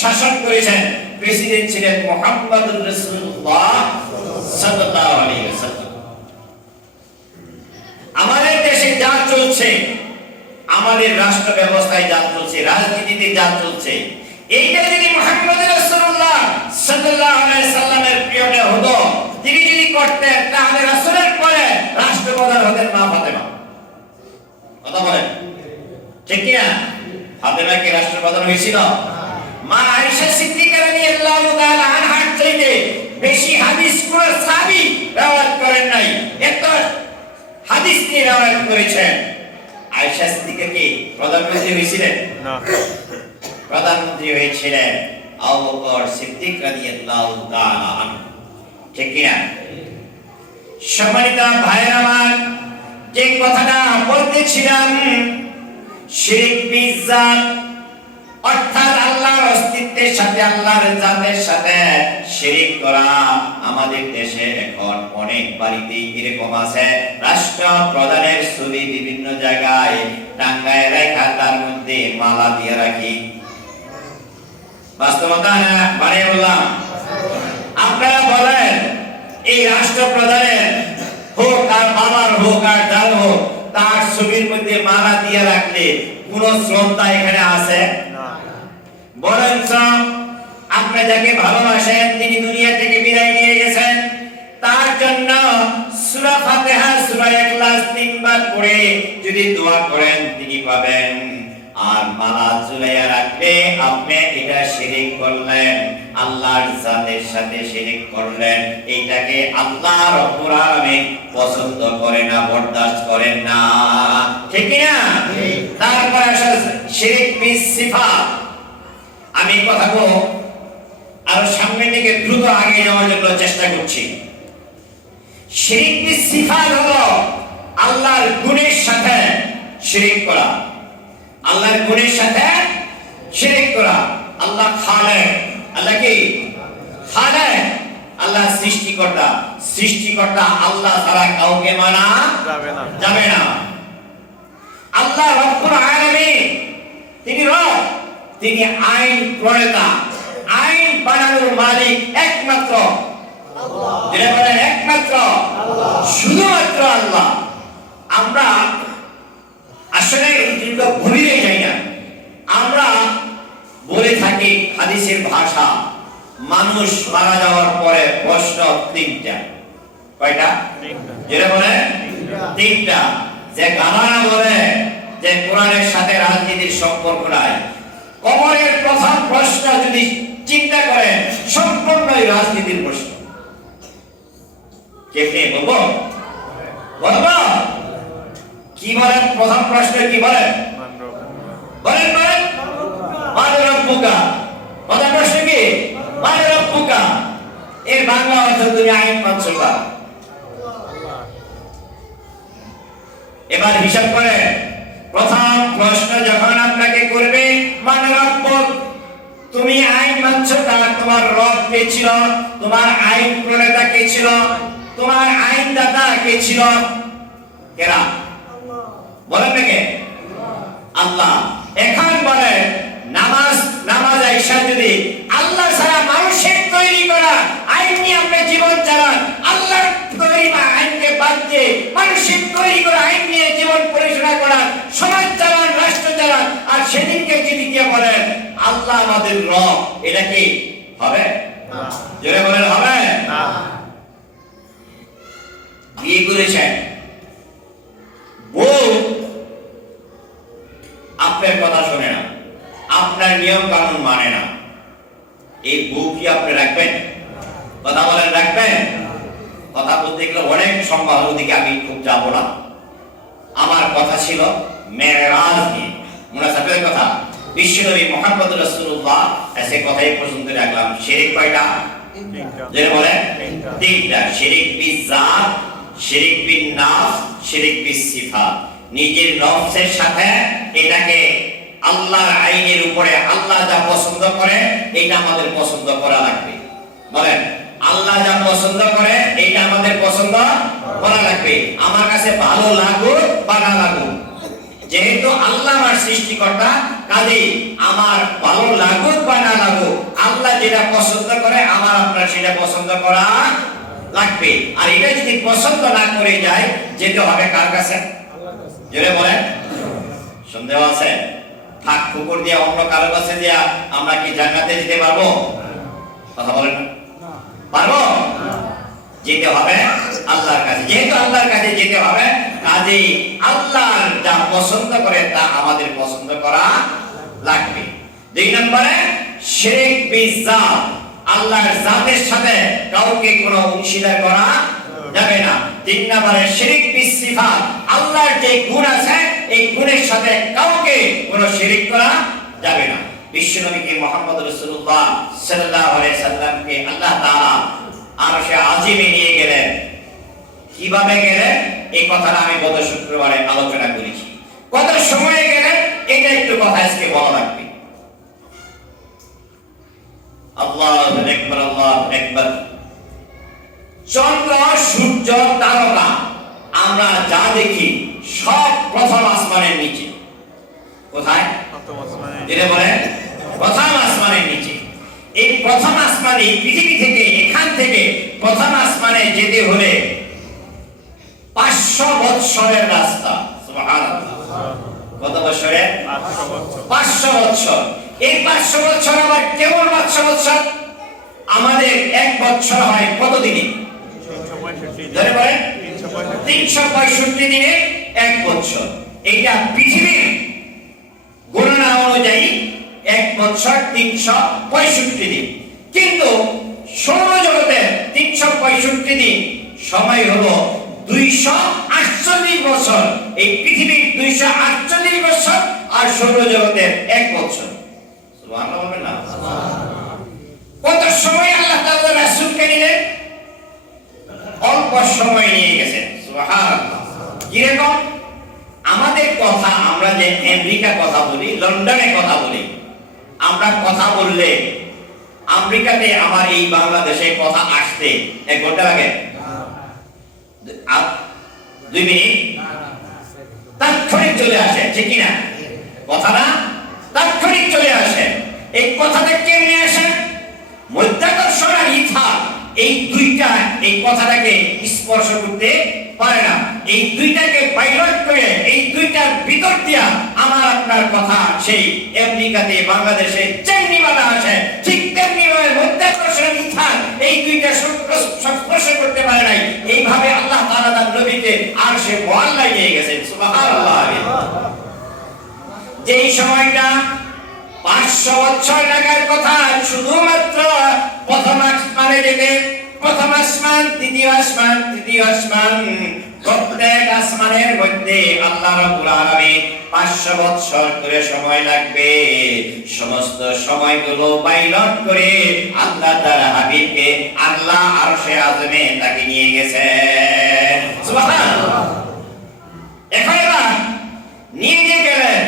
শাসন করেছেন। প্রেসিডেন্ট ছিলেন মুহাম্মদ রাসূলুল্লাহ সাল্লাল্লাহু আলাইহি ওয়াসাল্লাম। আমাদের দেশে যা চলছে, আমাদের রাষ্ট্র ব্যবস্থায় যা চলছে, রাজনীতিতে যা চলছে, এইটা যদি মুহাম্মদ রাসূলুল্লাহ সাল্লাল্লাহু আলাইহি সাল্লামের পিরিয়ডে হতো, তিনি যদি করতেন, তাহলে রাসূলের পরে রাষ্ট্রপ্রধান হতেন মা ফাতেমা। কথা বলেন ঠিক কিনা? ফাতেমা কে রাষ্ট্রপ্রধান হয়েছিল? মা আয়েশা সিদ্দিকা রাদিয়াল্লাহু তাআলা আনহার চাইতে বেশি হাদিস কোন সাহাবী রওয়ায়াত করেন নাই, এত হাদিস নিয়ে রওয়ায়াত করেছেন। আয়েশা সিদ্দিকা কি প্রধানমন্ত্রী হয়েছিলেন? না, প্রধানমন্ত্রী হয়েছিলেন আবু বকর সিদ্দিক রাদিয়াল্লাহু তাআলা আনহু, ঠিক কিনা? সম্মানিত ভাইরা আমার, যে কথাটা বলতেছিলাম, শিরক বিজাত অর্থাৎ আল্লাহর অস্তিত্বের সাথে আল্লাহর জাতের সাথে শিরক করা আমাদের দেশে এখন অনেক বাড়িতেই এরকম আছে। রাষ্ট্র প্রধানের ছবি বিভিন্ন জায়গায় টাঙ্গায় রাখা, তার মধ্যে মালা দিয়ে রাখি। বাস্তবতা না বানিয়ে বললাম? আপনারা বলেন, এই রাষ্ট্র প্রধানের হোক আর বাবার হোক আর যার হোক, তার ছবির মধ্যে মালা দিয়ে রাখলে কোন শ্রদ্ধা এখানে আছে? বরঞ্চ আপনি যাকে ভালোবাসেন, তিনি দুনিয়া থেকে বিদায় নিয়ে গেছেন, তার জন্য সূরা ফাতিহা, সূরা ইখলাস 3 বার পড়ে যদি দোয়া করেন তিনি পাবেন। আর মালা ঝুলাইয়া রাখলে আপনি এটা শিরক করলেন, আল্লাহর জাতের সাথে শিরক করলেন। এইটাকে আল্লাহ রব্বুল আলামিন পছন্দ করে না, বরদাস্ত করেন না, ঠিক কি না? তারপর শিরক বিস সিফাত। আমি কথাগুলো আরো সামনের দিকে দ্রুত আগে যাওয়ার জন্য চেষ্টা করছি। শিরক বিস সিফাত হলো আল্লাহর গুণের সাথে শিরক করা, আল্লাহর গুণের সাথে শিরক করা। আল্লাহ খালেক, আল্লাহ কি খালেক, আল্লাহ সৃষ্টিকর্তা। সৃষ্টিকর্তা আল্লাহ ছাড়া কাউকে মানা যাবে না। আল্লাহ রব্বুল আলামিন, তিনি রব, তিনি আইন প্রণেতা, আইন বানানোর মালিক একমাত্র আল্লাহ। যেটা বলেন একমাত্র আল্লাহ, শুধুমাত্র আল্লাহ। আমরা আসলে ভুলিয়ে যাই না, আমরা বলে থাকি হাদিসের ভাষা, মানুষ মারা যাওয়ার পরে প্রশ্ন 3টা। কয়টা? যেটা বলে 3টা। যে গামারা বলে যে কোরআনের সাথে রাজনীতির সম্পর্ক নাই, কবরের প্রথম প্রশ্ন যদি চিন্তা করেন সম্পূর্ণই রাজনীতির প্রশ্ন। কেমনে বলবো? বলবো কি বলেন? প্রথম প্রশ্ন কি বলেন? বলেন বলেন। মান রব্বুকা। প্রথম প্রশ্ন কি? মান রব্বুকা। এর বাংলা অর্থ তুমি আইন মানছো না। এবার হিসাব করে প্রথম প্রশ্ন যখন আপনাকে করবে মান রব্বুক, তুমি আইন মানছো না, তোমার রব কে ছিল? তোমার আইন প্রণেতা কে ছিল? তোমার আইনদাতা কে ছিল? কেরা? বলেন নাকি? আল্লাহ। এখন বলে নামাজ আইসা যদি আল্লাহ ছাড়া মানুষের তৈরি করা আইন নিয়ে আপনি জীবন চালান, আল্লাহর তৈরি আইনকে বাদ দিয়ে মানুষের তৈরি করা আইন নিয়ে জীবন পরিচালনা করার, সমাজ চালান, রাষ্ট্র চালান, আর সেদিনকে যদি কে বলেন আল্লাহ আমাদের রব, এটা কি হবে? জোরে বলেন হবে না। বিয়ে করেছেন, বউ আপনার কথা শোনে না, আপনার নিয়ম কানুন মানে না, এই বউ কি আপনি রাখবেন? কথা বলেন, রাখবেন? কথা বলতে গেলে অনেক সংবাদ, ওদিকে আমি খুব যাবো না। আমার কথা ছিল মেরাজ নিয়ে, মুনাসাবের কথা। বিশ্বনবী মুহাম্মদ রাসূলুল্লাহ এসে কথাই পর্যন্ত রাখলাম। শিরক কয়টা? যেটা বলেন 3টা। শিরক বিজাত, শিরক বিন নাফস, শিরক বিস সিফাত। নিজের নফসের সাথে এটাকে আল্লাহর আইনের উপরে আল্লাহ যা পছন্দ করে এটা আমাদের পছন্দ করা লাগবে। বলেন, আল্লাহ যা পছন্দ করে এটা আমাদের পছন্দ করা লাগবে। আমার কাছে ভালো লাগুক বা না লাগুক, যেহেতু আল্লাহ আমার সৃষ্টিকর্তা, কাজেই আমার ভালো লাগুক বা না লাগুক, আল্লাহ যেটা পছন্দ করে আমার আপনার সেটা পছন্দ করা লাগবে। আর এটা যদি পছন্দ না করে যায়, যেতে হবে কার কাছে? জোরে বলেন। সন্দেহ আছে? ফাঁক ফুকুর দিয়ে অন্য কারো কাছে দিয়া আমরা কি জান্নাতে যেতে পারবো? কথা বলেন না, পারবো? যেতে হবে আল্লাহর কাছে। যেহেতু আল্লাহর কাছে যেতে হবে, কাজেই আল্লাহর যা পছন্দ আমাদের পছন্দ করা লাগবে। 2 নম্বরে শিরক বিজাত, আল্লাহর জাতের সাথে কাউকে কোনো অংশীদার করা যাবে না। 3 নম্বরে শিরক বিসিফাত, আল্লাহর যে গুণ আছে এই গুণের সাথে কাউকে কোনো শিরক করা যাবে না। বিশ্বনবীকে মুহাম্মদ রাসূলুল্লাহ সাল্লাল্লাহু আলাইহি সাল্লামকে আল্লাহ তাআলা আরশে আজিমে নিয়ে গেলেন। কিভাবে গেলেন এই কথাটা আমি গত শুক্রবারে আলোচনা করেছি। কত সময়ে গেলেন এটা একটু কথা আজকে বলা লাগবে। আল্লাহু আকবার, আল্লাহু আকবার। চন্দ্র, সূর্য, তারকা আমরা যা দেখি সব প্রথম আসমানের নিচে। কোথায়? যেটা বলেন প্রথম আসমানের নিচে। এই প্রথম আসমানে পৃথিবী থেকে, এখান থেকে প্রথম আসমানে যেতে হলে 500 বৎসরের রাস্তা। সুবহানাল্লাহ। কত বছরের? 500 বৎসর। এই 500 বৎসর আবার কেমন 500 বৎসর? আমাদের এক বৎসর হয় কত দিনে? 365 দিনে এক বৎসর। এটা পৃথিবীর গণনা অনুযায়ী এক বৎসর 365 দিন। কিন্তু সৌরজগতে 365 দিন সময় হলো 248 বছর। এই পৃথিবীর 248 বছর আর সৌরজগতের এক বছর। সুবহানাল্লাহ বলবেন না? কত সময় আল্লাহ তাআলা রাসূলকে নিলেন? অল্প সময় নিয়ে গেছেন। সুবহানাল্লাহ। কিরকম? আমাদের কথা, আমরা যে আমেরিকা কথা বলি, লন্ডনে কথা বলি, আমরা কথা বললে আমেরিকাতে আমার এই বাংলাদেশে কথা আসতে 1 ঘন্টা লাগে? 2 মিনিট তাৎক্ষণিক চলে আসে, ঠিক কিনা? কথাটা তাৎক্ষণিক চলে আসে। এই কথাটা কেমনে আসে? মধ্যাকর্ষণ আর ইথা, এই দুইটা এই কথাটাকে স্পর্শ করতে পারে না। এই দুইটাকে পাইলট করে এই দুইটার ভিতর দিয়া আমার আপনার কথা সেই আমেরিকাতে, বাংলাদেশে যেমনি বাধা আসে, ঠিক তেমনি ভাবে মধ্যাকর্ষণ ইথা এই দুইটা স্পর্শ করতে পারে নাই। এইভাবে আল্লাহ তাআলা তার নবীকে আরশে মুআল্লায় নিয়ে গেছেন। সুবহানাল্লাহ। যেই সময়টা 500 বছর লাগার কথা শুধুমাত্র প্রথম আসমানে যেতে, প্রথম আসমান, দ্বিতীয় আসমান, তৃতীয় আসমান, প্রত্যেক আসমানের মধ্যে আল্লাহ রাব্বুল আলামিন 500 বছর করে সময় লাগবে। সমস্ত সময়গুলো পাইলট করে আল্লাহ তার হাবিবকে আল্লাহ আরশে আযমে তাকে নিয়ে গেছে। সুবহানাল্লাহ। এখন এবার নিয়ে যে গেলেন,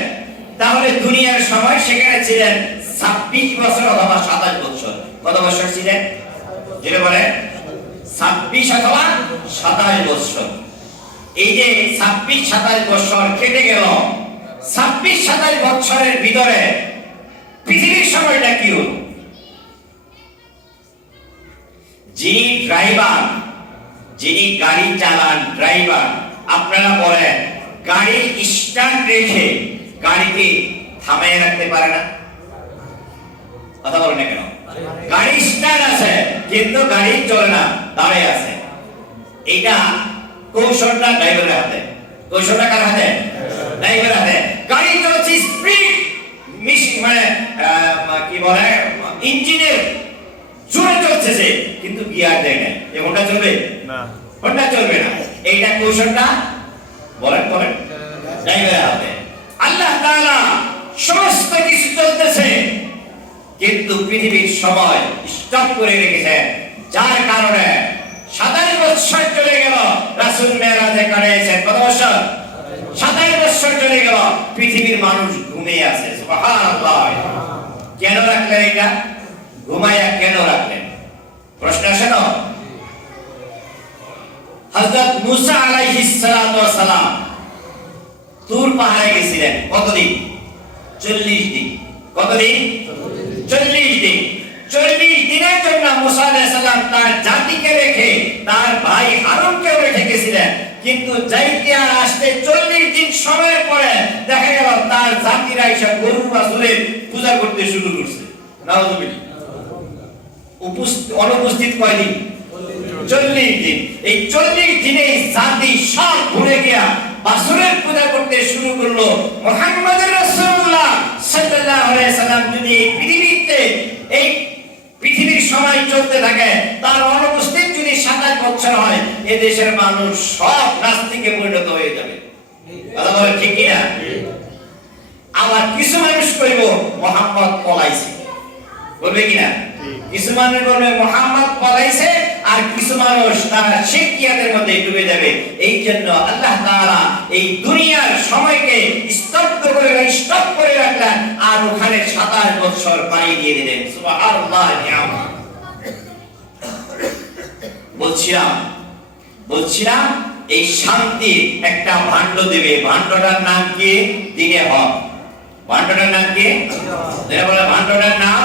তাহলে দুনিয়ার সময় সেখানে ছিলেন 26 বছর অথবা 27 বছর। কত বছর ছিলেন? যেটা বলে 26 অথবা 27 বছর। এই যে 26-27 বছর কেটে গেল, 26-27 বছরের ভিতরে পৃথিবীর সময়টা কি হলো? যিনি ড্রাইভার, যিনি গাড়ি চালান, ড্রাইভার, আপনারা বলেন গাড়ি স্টার্ট রেখে গাড়িকে থামায় রাখতে পারে না? কথা বলেন না কেন? গাড়ি স্টার্ট আছে কিন্তু গাড়ি চলে না, দাঁড়িয়ে আছে। এটা কৌশলটা ড্রাইভারের হাতে। কৌশলটা কার হাতে? ড্রাইভারের হাতে। গাড়ি চলছে স্পিড, মানে কি বলে, ইঞ্জিনের জোরে চলছে কিন্তু গিয়ার দেয় না। এই হোন্ডা চলবে না, হোন্ডা চলবে না। এইটা কৌশলটা বলেন ড্রাইভারের হাতে। আল্লাহ তাআলা সমস্ত কিছু চলতেছে কিন্তু পৃথিবীর সময় স্টপ করে রেখেছে, যার কারণে 27 বছর চলে গেল। রাসূল মেরাজে করেছেন কত বছর? 27 বছর চলে গেল। পৃথিবীর মানুষ ঘুমিয়ে আছে। সুবহানাল্লাহ। কেন রাখলেন এটা? ঘুমায়া কেন রাখলেন? প্রশ্ন আসে না? হযরত মুসা আলাইহিস সালাতু ওয়াস সালাম তুর পাহাড়ে গেছিলেন। কতদিন? 40 দিন। কতদিন? 40 দিন। 40 দিনের জন্য মুসা আলাইহিস সালাম তার জাতিকে রেখে তার ভাই হারুনকে রেখে গেছিলেন। কিন্তু যাইতে আর আসতে 40 দিন সময়ের পরে দেখা গেল তার জাতিরা এসে গরু বাছুরের পূজা করতে শুরু করছে। নাউযুবিল্লাহ। অনুপস্থিত কয়দিন? 40 দিন। এই 40 দিনে জাতি সব ভুলে গিয়া বাছুরের পূজা করতে শুরু করলো। মুহাম্মদুর রাসূলুল্লাহ সাল্লাল্লাহু আলাইহি সাল্লাম যদি এই পৃথিবীর সময় চলতে থাকে, তার অনুপস্থিত যদি 27 বছর হয়, এই দেশের মানুষ সব নাস্তিকে পরিণত হয়ে যাবে। কথা বলে ঠিক কিনা? আবার কিছু মানুষ কইব মুহাম্মদ পলাইছে, বলবে কিনা? কিছু মানুষ বলবে মুহাম্মদ পলাইছে, আর কিছু মানুষ তারা শিরকিয়াতের মধ্যে ডুবে যাবে। এই জন্য আল্লাহ তাআলা এই দুনিয়ার সময়কে স্টপ করে রাখলেন, আর ওখানে 27 বছর বাড়িয়ে দিয়ে দিলেন। সুবহানাল্লাহ। বলছিলাম এই শান্তির একটা ভাণ্ড দেবে। ভাণ্ডটার নাম কি? দ্বীনে হক। ভাণ্ডটার নাম কি? ভাণ্ডটার নাম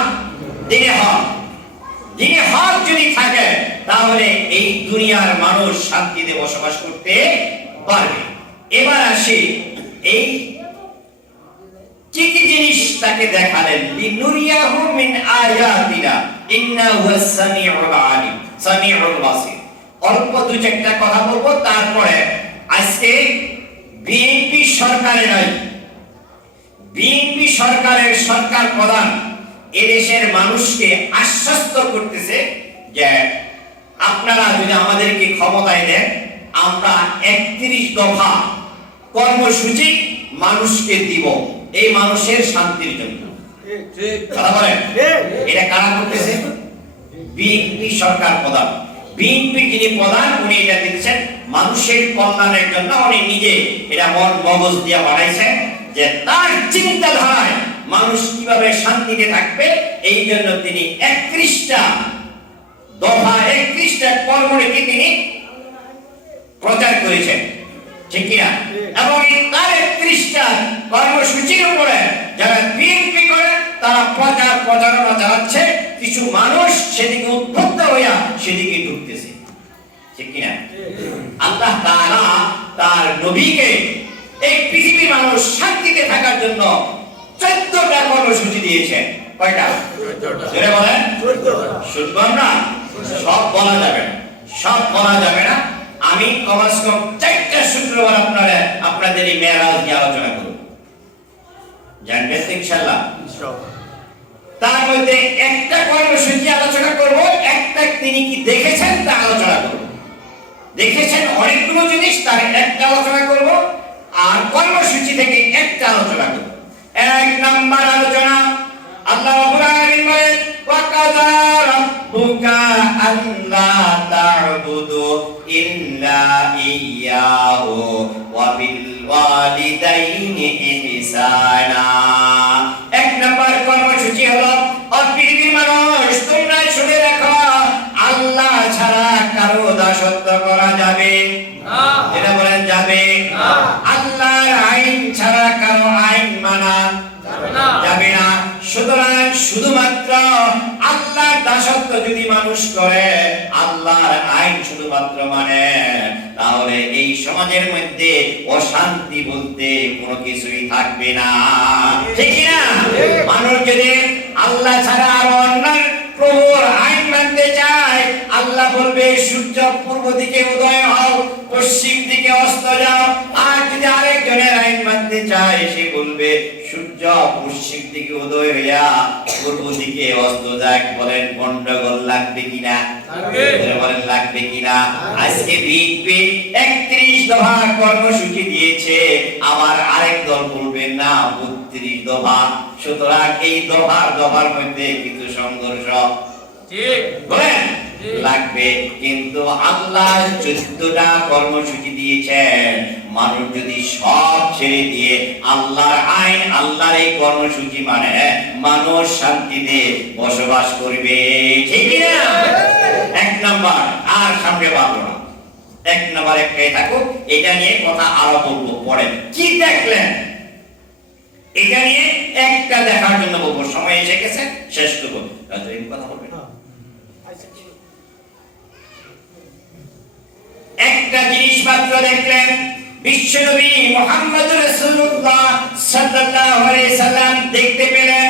দ্বীনে হক। দ্বীনে হক যদি থাকে, তাহলে এই দুনিয়ার মানুষ শান্তিতে বসবাস করতে পারবে। এবার আসি, এই কি কি জিনিস তাকে দেখালেন? লিনুরিয়াহু মিন আয়াতিনা ইন্নাহু হুয়াস সামিউল আলিম, সামিউল বাসির। অল্প দুই চারটা কথা বলবো, তারপরে আজকে বিএনপি সরকারের নাই, বিএনপি সরকারের সরকার প্রধান এদেশের মানুষকে আশ্বস্ত করতেছে যে আপনারা যদি আমাদেরকে ক্ষমতায় দেন, আমরা 31 দফা কর্মসূচি মানুষকে দিব, এই মানুষের শান্তির জন্য। কথা বলেন, এটা কারা করতেছে? বিএনপি সরকার প্রধান। বিএনপি যিনি প্রধান, উনি এটা দিচ্ছেন মানুষের কল্যাণের জন্য। উনি নিজে এটা মন মগজ দিয়ে বানাইছেন যে তার চিন্তাধারায় মানুষ কিভাবে শান্তিতে থাকবে, এই জন্য তিনি 31টা দফা, 31টা কর্মনীতি তিনি প্রচার করেছেন, ঠিক কিনা? এবং তার 31টা কর্মসূচির উপরে যারা বিএনপি করে তারা প্রচারণা চালাচ্ছে। কিছু মানুষ সেদিকে উদ্বুদ্ধ হইয়া সেদিকে ঢুকতেছে, ঠিক কিনা? আল্লাহ তাআলা তার নবীকে এই পৃথিবীর মানুষ শান্তিতে থাকার জন্য 14টা কর্মসূচি দিয়েছেন। কয়টা? জোরে বলেন। 14টা। না, সব বলা যাবে না, সব বলা যাবে না। আমি কমাস কম 4টা শুক্রবার আপনাদের এই মেরাজ নিয়ে আলোচনা করব, জানবেন ইনশাআল্লাহ। তার মধ্যে একটা কর্মসূচি আলোচনা করব, একটা তিনি কি দেখেছেন তা আলোচনা করব। দেখেছেন অনেকগুলো জিনিস, তার একটা আলোচনা করব, আর কর্মসূচি থেকে একটা আলোচনা করব। 1 নাম্বার আলোচনা, আল্লাহ রাব্বুল আলামিন বলেন, ওয়া কাযা রাব্বুকা আল্লা তা'বুদু ইল্লা ইয়্যাহু ওয়া বিল ওয়ালিদাইনি ইহসানা। 1 নাম্বার কর্মসূচি হলো, পৃথিবীর মানুষ তোমরা শুনে রাখো, আল্লাহ ছাড়া কারো দাসত্ব করা যাবে না। এটা বলেন, যাবে না। আল্লাহর আইন ছাড়া কারো আইন মানা যাবে না। সুতরাং শুধুমাত্র আল্লাহর দাসত্ব যদি মানুষ করে, আল্লাহর আইন শুধুমাত্র মানে, তাহলে এই সমাজের মধ্যে অশান্তি বলতে কোনো কিছুই থাকবে না, ঠিক না? মানুষ যদি আল্লাহ ছাড়া আরো অন্য প্রভুর আইন মানতে চায়, আল্লাহ বলবে সূর্য পূর্ব দিকে উদয় হও, পশ্চিম দিকে অস্ত যাও। আর যদি আরেকজনের আইন মানতে চায়, সে বলবে সূর্য পশ্চিম দিকে উদয় হইয়া পূর্ব দিকে অস্ত যাক। বলেন গন্ডগোল লাগবে কিনা? বলেন লাগবে কিনা? আজকে বিএনপি 31 দফা কর্মসূচি দিয়েছে, আবার আরেক দল বলবে না 32 দফা। সুতরাং এই দফার মধ্যে কিছু সংঘর্ষ, ঠিক বলেন, লাগবে। কিন্তু আল্লাহ 14টা কর্মসূচি দিয়েছেন, মানুষ যদি সব ছেড়ে দিয়ে আল্লাহর আইন, আল্লাহর এই কর্মসূচি মানে, মানুষ শান্তিতে বসবাস করবে, ঠিক না? 1 নাম্বার। আর সামনে পাবো না, 1 নাম্বার একটাই থাকুক। এটা নিয়ে কথা আরো বলবো পরে। কি দেখলেন এটা নিয়ে একটা দেখার জন্য বলবো, সময় এসে গেছে, শেষ করবো। কথা বলবেন, একটা জিনিস মাত্র দেখলেন, বিশ্বনবী মুহাম্মদুর রাসূলুল্লাহ সাল্লাল্লাহু আলাইহি সাল্লাম দেখতে পেলেন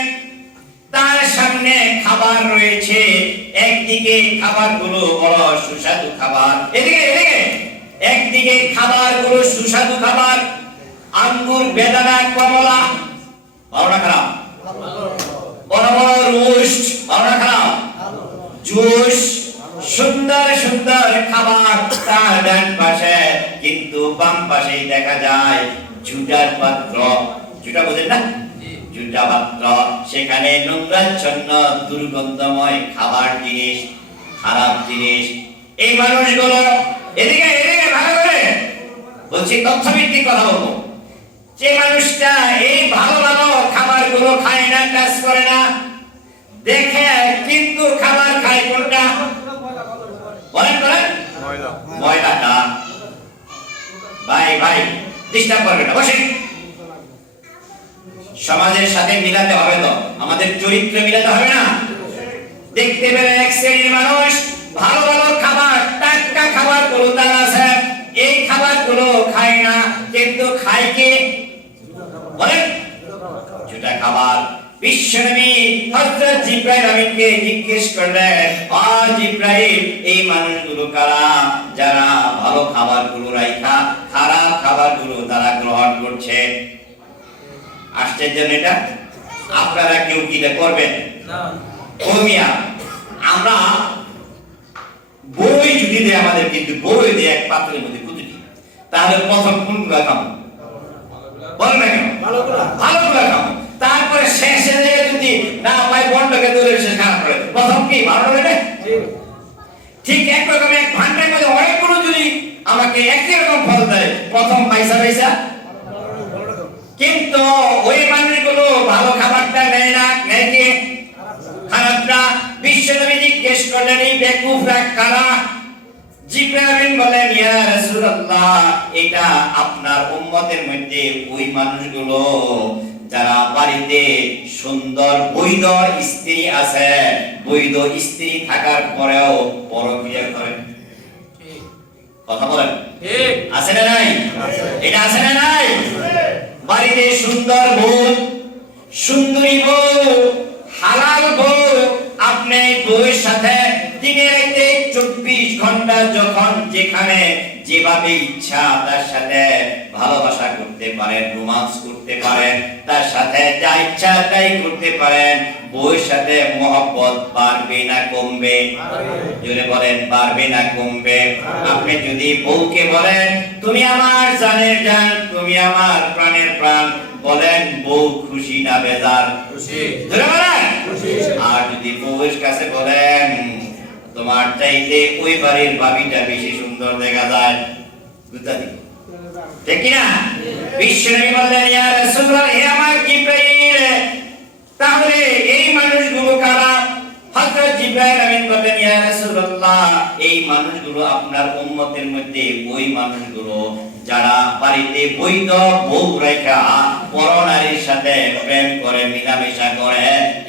তার সামনে খাবার রয়েছে। একদিকে খাবারগুলো বড় সুস্বাদু খাবার, এদিকে একদিকে খাবারগুলো সুস্বাদু খাবার, আঙ্গুর, বেদানা, কমলা, ভালো না খারাপ? বড় বড় রোস্ট, ভালো না খারাপ? জুস, সুন্দর সুন্দর খাবার তার ডান পাশে, কিন্তু বাম পাশেই দেখা যায় জুটার পাত্র। জুটা বোঝেন না? জুটা পাত্র, সেখানে নোংরাচ্ছন্ন দুর্গন্ধময় খাবার জিনিস, খারাপ জিনিস। এই মানুষগুলো এদিকে এদিকে ভালো করে বলছি, তথ্যভিত্তিক কথা বলবো। যে মানুষটা এই ভালো ভালো খাবারগুলো খায় না, টাচ করে না, দেখে কিন্তু খাবার খায় কোনটা? বলেন বলেন, ময়লাটা। ভাই ভাই ডিস্টার্ব করবে না, বসে। সমাজের সাথে মিলাতে হবে তো, আমাদের চরিত্র মিলাতে হবে না? দেখতে পেলে এক শ্রেণীর মানুষ ভালো ভালো খাবার, টাটকা খাবার গুলো তারা আছে, এই খাবার গুলো খায় না, কিন্তু খায় কি? বলেন, যেটা খাবার। বিশ্বনবী হযরত জিবরাইল আমিনকে জিজ্ঞেস করলেন, আ জিবরাইল, এই মানুষগুলো কারা যারা ভালো খাবারগুলো রাইখা খারাপ খাবারগুলো তারা গ্রহণ করছে? আশ্চর্য এটা। আপনারা কেউ কি করবেন না? ও মিয়া, আমরা বই যদি দেয় আমাদের, কিন্তু বই দিয়ে এক পাত্রের মধ্যে কুচি, তাহলে প্রথম কোনগুলো খাবো? বলেন না কেন? ভালোগুলো খাবো। তারপরে শেষে যদি না পাই বন্ডকে দূরে শেষ খারাপ করে, প্রথম কি ভালো লাগে? ঠিক একরকম এক ভান্ডারের মধ্যে অনেকগুলো যদি আমাকে একই রকম ফল দেয়, প্রথম পয়সা পয়সা। কিন্তু ওই মানুষগুলো ভালো খাবারটা নেয় না, নেয় কি? খারাপটা। বিশ্বনবী জিজ্ঞেস করলেন, এই বেকুফরা কারা? জিবরাইল বলেন, ইয়া রাসূলুল্লাহ, এটা আপনার উম্মতের মধ্যে ওই মানুষগুলো যারা বাড়িতে সুন্দর বৈধ স্ত্রী আছে, বৈধ স্ত্রী থাকার পরেও পরক্রিয়া করে। কথা বলেন, ঠিক আছে না নাই? এটা আছে না নাই? বাড়িতে সুন্দর বউ, সুন্দরী বউ, হালাল বউ, আপনি বউয়ের সাথে দিনে রাতে 24 ঘন্টা যখন যেখানে যেভাবে ইচ্ছা তার সাথে ভালোবাসা করতে পারেন, রোমান্স করতে পারেন, তার সাথে যা ইচ্ছা তাই করতে পারেন। বউয়ের সাথে মহব্বত বাড়বে না কমবে? জোরে বলেন, বাড়বে না কমবে? আপনি যদি বউকে বলেন, তুমি আমার জানের জান, তুমি আমার প্রাণের প্রাণ, বলেন বউ খুশি না বেজার? খুশি। জোরে বলেন, খুশি। আর যদি বউয়ের কাছে বলেন, তোমার চাইতে ওই বাড়ির ভাবিটা বেশি সুন্দর দেখা যায়, বুঝতে দিন, ঠিক কি না? বিশ্বনবী বললেন, ইয়া রাসূলুল্লাহ, হে আমার জিবরাইল, তাহলে এই মানুষগুলো কারা? হযরত জিবরাইল আমিন বললেন, ইয়া রাসূলুল্লাহ, এই মানুষগুলো আপনার উম্মতের মধ্যে ওই মানুষগুলো যারা বাড়িতে বৈধ বউ রেখা পরনারীর সাথে প্রেম করে, মিলামেশা করে,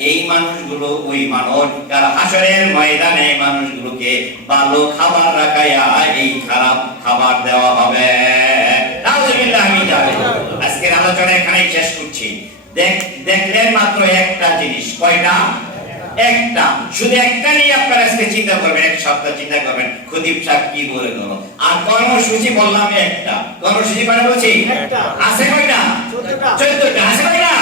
এই মানুষগুলো ওই মানুষ কার হাসরের ময়দানে মানুষগুলোকে ভালো খাবার রাখাইয়া এই খারাপ খাবার দেওয়া হবে। নাউযুবিল্লাহ মিন যালিক। আজকের আলোচনা এখানেই শেষ করছি। দেখলেন মাত্র একটা জিনিস। কয়টা? একটা। শুধু একটা নিয়ে আপনারা আজকে চিন্তা করবেন, এক সপ্তাহ চিন্তা করবেন খতিব সাহেব কি বলে গেল। আর কর্মসূচি বললাম একটা। কর্মসূচি মানে বলছি একটা। আছে কয়টা? 14টা। আছে কয়টা?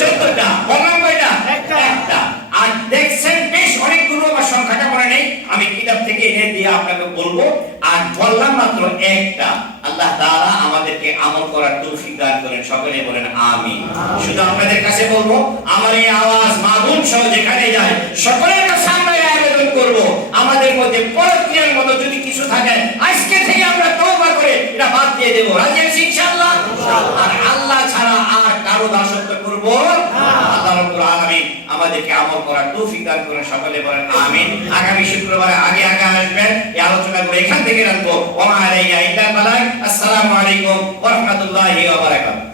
14টা। বললাম কয়টা? একটা। আর দেখছেন বেশ অনেকগুলো, বা সংখ্যাটা মনে নেই, আমি কিতাব থেকে এনে দিয়ে আপনাকে বলবো। আর বললাম মাত্র একটা। আল্লাহ তাআলা আমাদেরকে আমল করার তৌফিক দান করেন, সকলে বলেন আমিন। শুধু আপনাদের কাছে বলবো, আমার এই আওয়াজ মাহবুব সহ যেখানে যায় সকলের কাছে আমরা আবেদন করব, আমাদের মধ্যে পরক্রিয়ার মতো যদি কিছু থাকে আজকে থেকে আমরা তওবা করে এটা বাদ দিয়ে দেব। রাজি আছি ইনশাআল্লাহ? আর আল্লাহ ছাড়া আর কারো দাসত্ব করব না। আল্লাহ রাব্বুল আলামিন আমাদেরকে আমল করার তৌফিক দান করেন, সকলে বলেন আমিন। আগামী শুক্রবারে আগে আসবেন, এই আলোচনাগুলো এখান থেকে রাখবো। ওয়া মা আলাইনা ইল্লাল বালাগ। আসসালামু আলাইকুম ওয়া রাহমাতুল্লাহি ওয়া বারাকাতুহু।